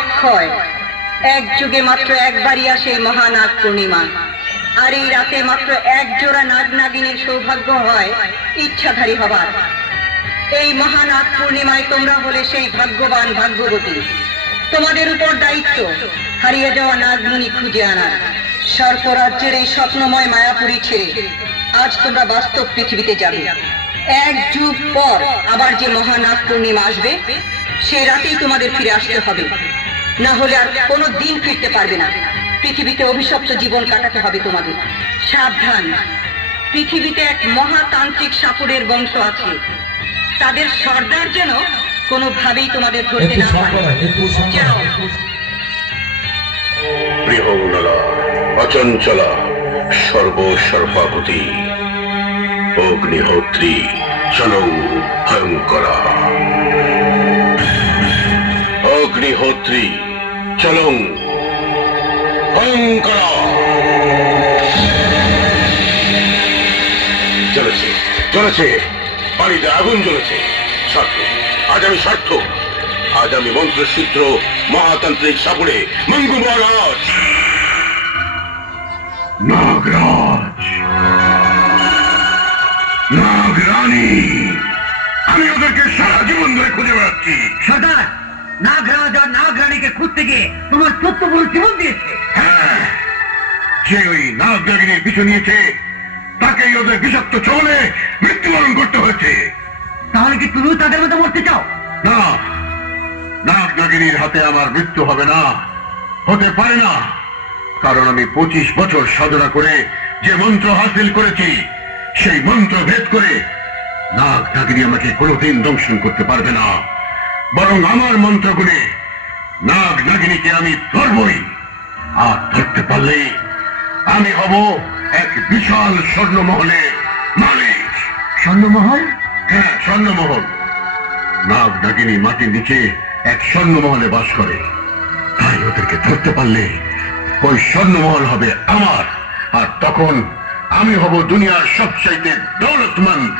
অক্ষয়। এক যুগে মাত্র একবারই আসে এই মহানাগ পূর্ণিমা, আর এই রাতে মাত্র এক জোড়া নাগ নাগিনীর সৌভাগ্য হয় ইচ্ছাধারী হবার। এই মহানাগ পূর্ণিমায় তোমরা হলে সেই ভাগ্যবান ভাগ্যবতী। তোমাদের উপর দায়িত্ব হারিয়ে যাওয়া নাগমণি খুঁজে আনা। সর্পরাজ্যের এই স্বপ্নময় মায়াপুরী ছেড়ে আজ তোমরা বাস্তব পৃথিবীতে যাবে। এক যুগ পর আবার যে মহানাগ পূর্ণিমা আসবে, সেই রাতেই তোমাদের ফিরে আসতে হবে, না হলে আর কোনো দিন ফিরতে পারবে না। পৃথিবীতে অভিশপ্ত জীবন কাটাতে হবে তোমাদের। সাবধান, পৃথিবীতে এক মহাতান্ত্রিক সাপুরের বংশ আছে, তাদের সর্দার যেন কোনোভাবেই তোমাদের ধরতে না পারে। যাও। বৃহঙ্গলা অচঞ্চলা সর্বসর্বাপতি অগ্নিহোত্রী চলং ভয়ঙ্করা। অগ্নিহোত্রী চলং ভয়ঙ্করা। চলেছে চলেছে, বাড়িতে আগুন জ্বলেছে। সার্থক, আজ আমি সার্থক। আজ আমি মন্ত্রসিদ্ধ মহাতান্ত্রিক সাপুড়ে মঙ্গু মহারাজ। নাগরাজ, নাগরানী, আমি ওদেরকে সারা জীবন ধরে খুঁজে বেড়াচ্ছি। সর্দার, নাগরাজ আর নাগরানীকে খুঁজতে গিয়ে তোমার ছোট্ট বড় জীবন দিয়েছে। হ্যাঁ, যে ওই নাগরাগিনীর পিছু নিয়েছে, তাকেই ওদের বিষাক্ত চলে মৃত্যুবরণ করতে হয়েছে। তাহলে কি তুমিও তাদের মতো মরতে চাও? না, নাগরাগিনীর হাতে আমার মৃত্যু হবে না, হতে পারে না। কারণ আমি 25 বছর সাধনা করে যে মন্ত্র হাসিল করেছি, সেই মন্ত্র ভেদ করে নাগরাগিনী আমাকে কোনোদিন দংশন করতে পারবে না। বরং আমার মন্ত্র গুণে নাগরাগিনীকে আমি ধরবই। আর ধরতে পারলে আমি হব এক বিশাল স্বর্ণমহলের মালিক। স্বর্ণমহল? হ্যাঁ, স্বর্ণমহল। নাগরাগিনী মাটির নিচে এক স্বর্ণমহলে বাস করে। তাই ওদেরকে ধরতে পারলে ওই স্বর্ণমহল হবে আমার, আর তখন আমি হব দুনিয়ার সবচাইতে দৌলতমন্দ।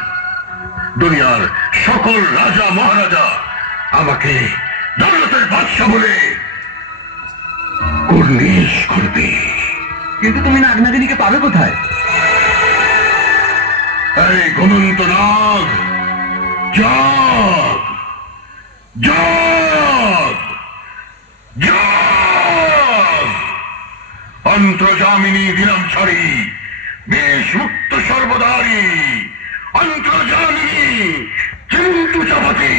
দুনিয়ার সকল রাজা মহারাজা আমাকে দৌলতের বাদশা বলে কুর্নিশ করবে। কিন্তু তুমি নাগনাগিনীকে পাবে কোথায়? এই ঘুমন্ত নাগ, জাগ জাগ জাগ। অন্তর্জামিনী দিলাম ছাড়ি, বিষ মুক্ত সর্বদারি। অন্তর্জামিনী চিন্তু চাপাতি।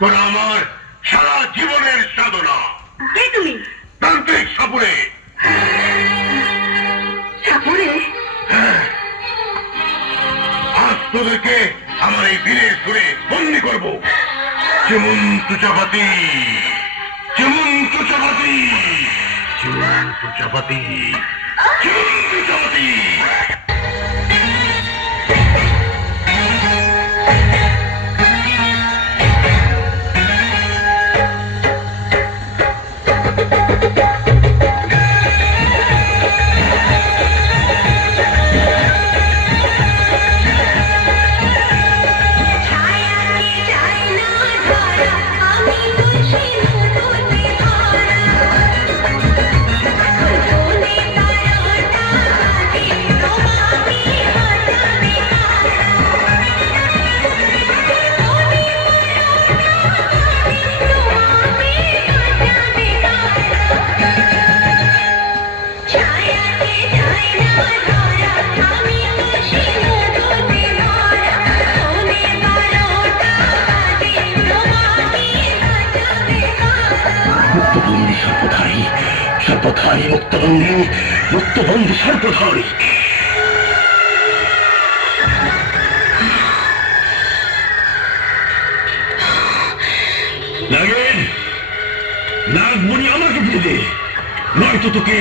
তোরা আমার সারা জীবনের সাধনা। কে তুমি? তান্ত্রিক সাপুরে। সাপুরে? আজ তোদেরকে আমার এই বীরের সুরে বন্দি করব। চুমন্তু চাপাতি, চুমন্তু চাপাতি, চুমন্তু চাপাতি, চুমন্তু চাপাতি। সর্বধারী মুক্তবন্ধী, মুক্তবন্ধী সর্বধারী। নাগেন, নাগমণি আমাকে দিয়ে দে, নয়তো তোকে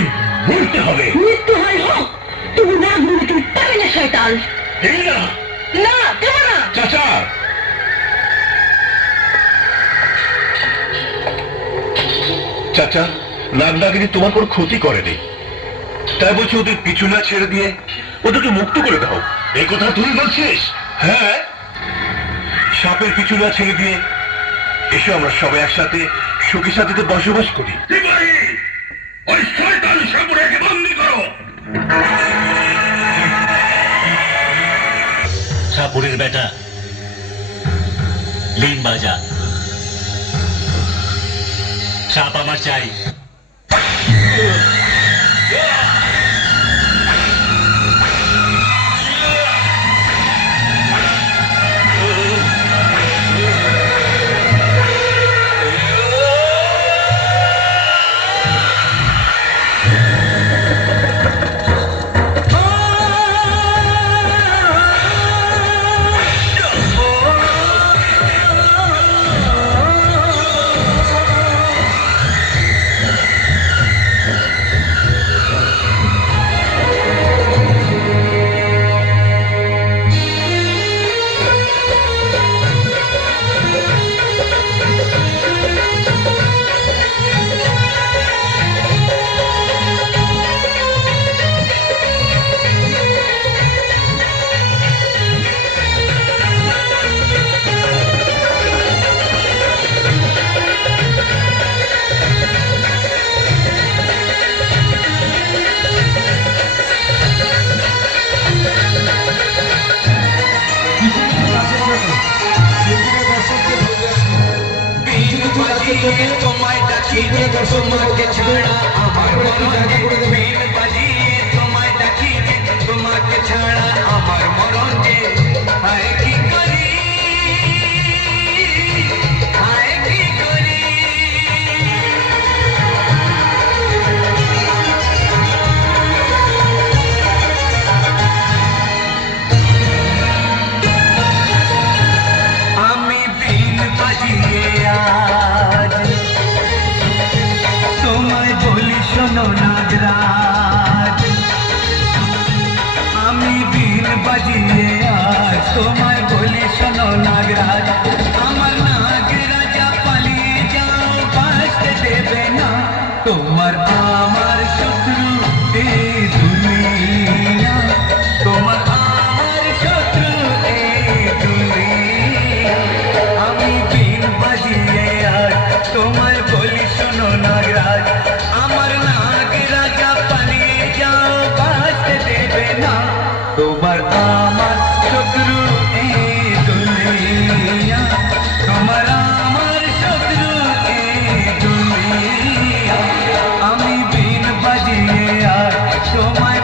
বলতে হবে। মৃত্যু হয় হোক, তুমি নাগমণি তুমি পাবে না শয়তান। এই না, না দেব না। চাচা, চাচা, নাগনাগিনী তোমার কোনো ক্ষতি করেনি, তাই বলছি ওদের পিছু না ছেড়ে দিয়ে ওদেরকে মুক্ত করে দাও। এই কথা তুই বলছিস? হ্যাঁ, সাপের পিছু না ছেড়ে দিয়ে এসো আমরা সবাই একসাথে সুখী সাথীতে বসবাস করি। ওই শয়তান সাপুরেকে বন্দী করো। সাপুরের বেটা লিন বাজা, সাপ আমার চাই। তোমায় ডাকি তোমাকে ছাড়া আমার মরণ বিন বাজিয়ে তোমায় ডাকি তোমাকে ছাড়া আমার মরণ যে হায় কি করি হায় কি করি আমি বিন বাজিয়ে আজ তোমায় বলি শোনো নাগরাজ আমি বিন বাজিয়ে আজ তোমায় বলি শোনো নাগরাজ আমার নাগরাজা পালিয়ে যাও বাঁচতে দেবে না তোমার আমার শত্রু এই দুনিয়া তোমার আমার শত্রু এই দুনিয়া আমি বিন বাজিয়ে আজ তোমায় বলি শোনো নাগরাজ আমার নাগরাজা পালিয়ে যাও বাঁচতে দেবে না তোমার আমার শত্রু এই দুনিয়া তোমার আমার শত্রু এই দুনিয়া আমি বিন বাজিয়ে আর তোমায়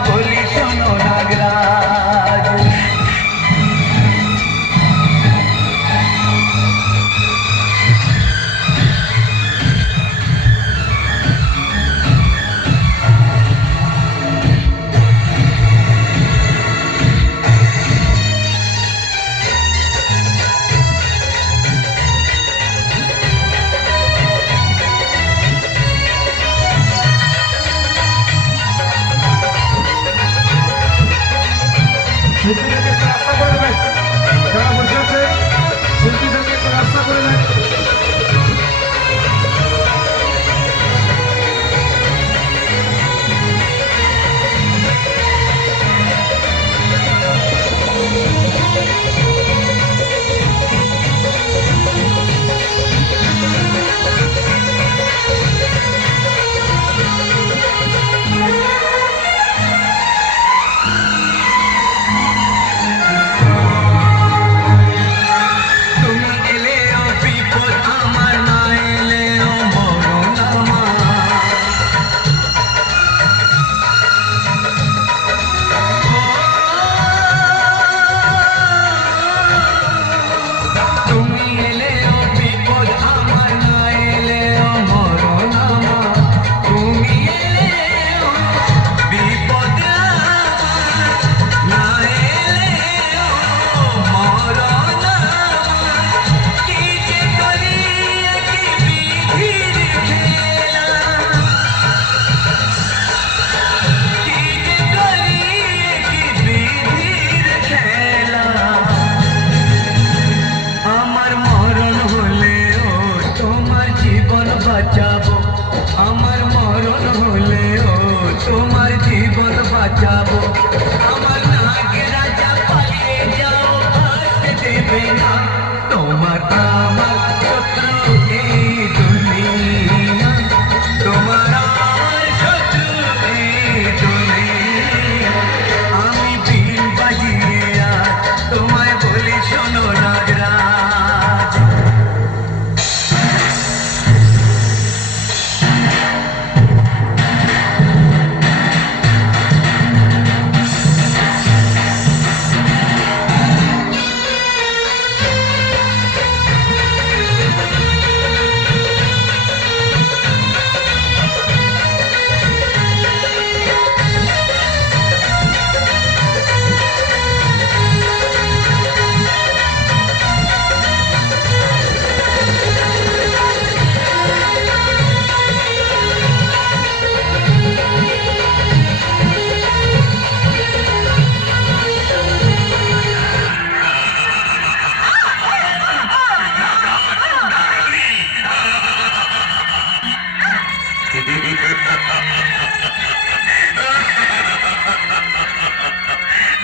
যাব আমার নাগ রাজা পালিয়ে যাও আসতে দেবে না তোমার আমার শত্রু এই দুনিয়া তোমার আমার শত্রু এই দুনিয়া আমি বিন বাজিয়ে আর তোমায় বলি শোনো নাগরাজ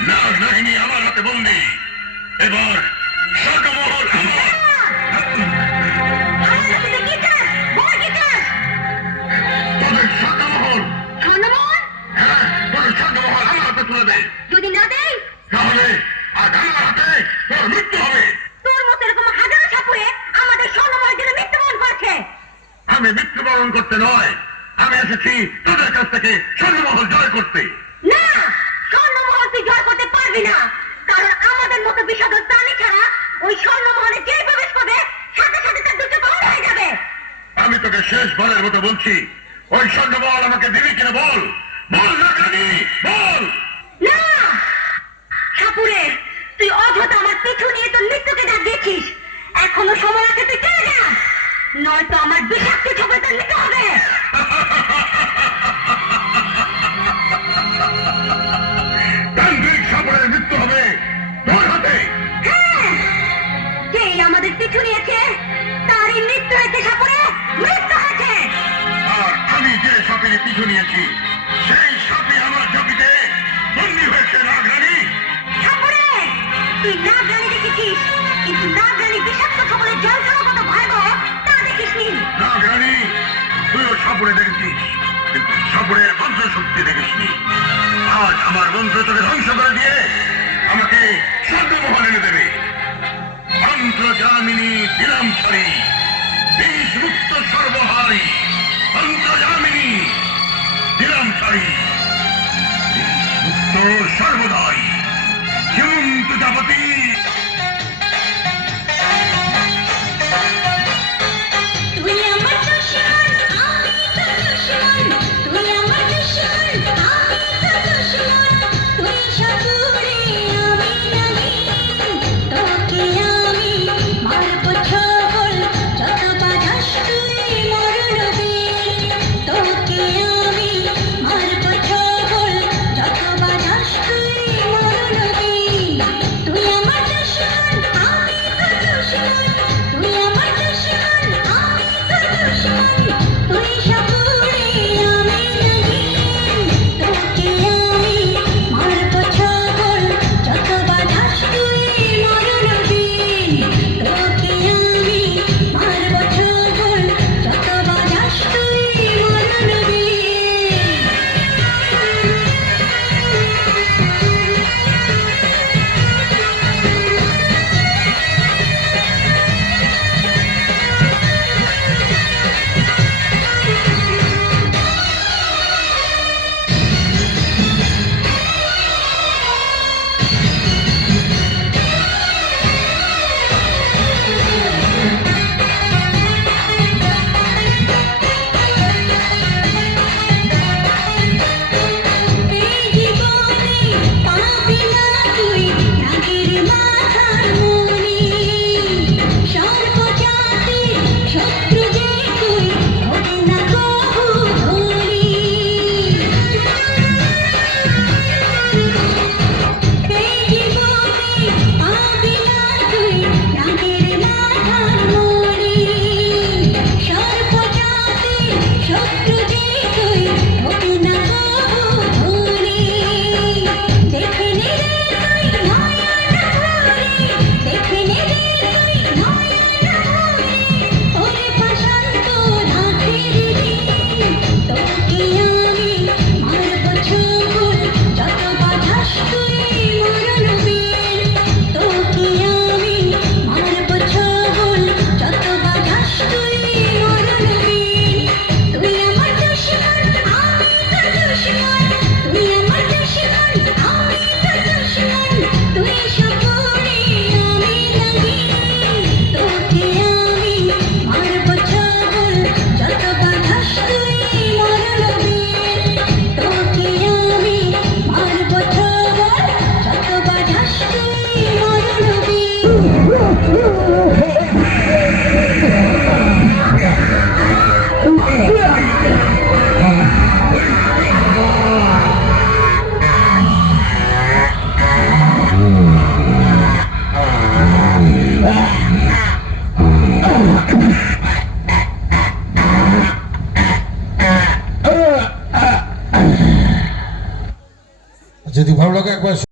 নাগ নাগিনী আমার হাতে বন্দি এবার স্বর্গমহল আমার তোদের স্বর্গমহল হ্যাঁ তোদের স্বর্গমহল আমার হাতে তুলে দে যদি না দেই তাহলে আজ আমার হাতে তোর মৃত্যু হবে তোর মতো এরকম হাজারো ছাপুরে আমাদের স্বর্ণময় জন্য মৃত্যুবরণ করছে আমি মৃত্যুবরণ করতে নয় আমি এসেছি তোদের কাছ থেকে স্বর্গমহল জয় করতে না স্বর্ণমহল তুই জয় করতে পারবি না কারণ আমাদের মতো বিষাদর প্রাণী ছাড়া ওই স্বর্ণমহলে যে প্রবেশ করবে সাথে সাথে তার দুটো বন্ধ হয়ে যাবে আমি তোকে শেষবারের মতো বলছি ওই স্বর্ণমহল আমাকে দিবি কিনা বল বল না রানী বল না ছাপুরে তুই অযথা আমার পিছু নিয়ে তোর মৃত্যুকে ডাক দিয়েছিস এখনো সময় আছে তুই চলে যা নয়তো আমার বিষাক্ত ছবি তোর নিতে হবে তান্ত্রিক সাপড়ের মৃত্যু হবে তোর হাতে হ্যাঁ যেই আমাদের পিছু নিয়েছে তারই মৃত্যু হয়েছে সাপুরে মৃত্যু হয়েছে আর আমি যে সাপের পিছু নিয়েছি সেই সাপে আমার ঝাঁপিতে বন্দী হয়েছে নাগরানী সাপুরে তুই নাগরানী দেখেছিস কিন্তু নাগরানী বিষাক্ত ছবলের যন্ত্রণা কত ভয়াবহ তা দেখিসনি নাগরানী তুইও সাপড়ে দেখেছিস কিন্তু সাপড়ের মন্ত্র শক্তি দেখিসনি আজ আমার মন্ত্র তোকে ধ্বংস করে দিয়ে আমাকে স্বর্গমহল এনে দেবে অন্তর্জামিনী দিলামছড়ি বিষ মুক্ত সর্বহারী অন্তর্জামিনী দিলামছড়ি মুক্ত সর্বদাই জীবন্ত যাবতী তুই আমার দুশ্মন আমি তোর দুশ্মন তুই আমার দুশ্মন আমি তোর দুশ্মন তুই সাপুরে আমি নাগিন তোকে আমি মারব ছবল ভালো লাগে একবার